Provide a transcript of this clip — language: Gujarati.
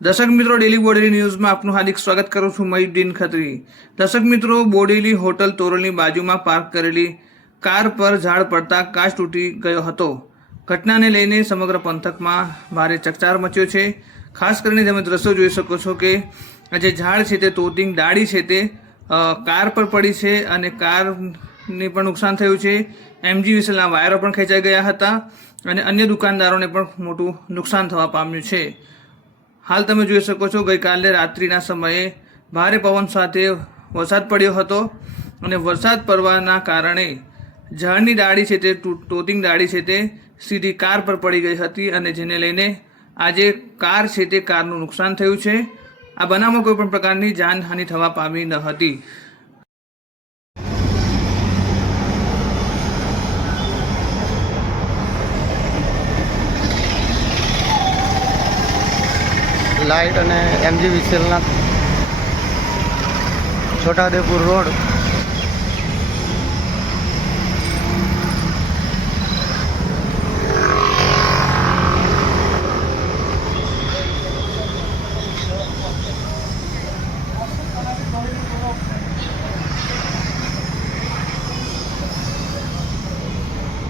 દર્શક મિત્રો, ડેલી બોડેલી ન્યૂઝમાં આપનું હાર્દિક સ્વાગત કરું છું. મયુદ્દીન ખત્રી. દર્શક મિત્રો, બોડેલી હોટલ તોરલની બાજુમાં પાર્ક કરેલી કાર પર ઝાડ પડતા કાચ તૂટી ગયો હતો. ઘટનાને લઈને સમગ્ર પંથકમાં ભારે ચકચાર મચ્યો છે. ખાસ કરીને તમે દ્રશ્યો જોઈ શકો છો કે આ જે ઝાડ છે તે તોતિંગ ડાળી છે તે કાર પર પડી છે અને કારને પણ નુકસાન થયું છે. MGVSLના વાયરો પણ ખેંચાઈ ગયા હતા અને અન્ય દુકાનદારોને પણ મોટું નુકસાન થવા પામ્યું છે. હાલ તમે જોઈ શકો છો, ગઈકાલે રાત્રિના સમયે ભારે પવન સાથે વરસાદ પડ્યો હતો અને વરસાદ પડવાના કારણે ઝાડની ડાળી છે તે તોતિંગ ડાળી છે તે સીધી કાર પર પડી ગઈ હતી અને જેને લઈને આજે કાર છે તે કારનું નુકસાન થયું છે. આ બનાવમાં કોઈ પણ પ્રકારની જાનહાનિ થવા પામી ન હતી. લાઇટ અને MGVSLના છોટાઉદેપુર રોડ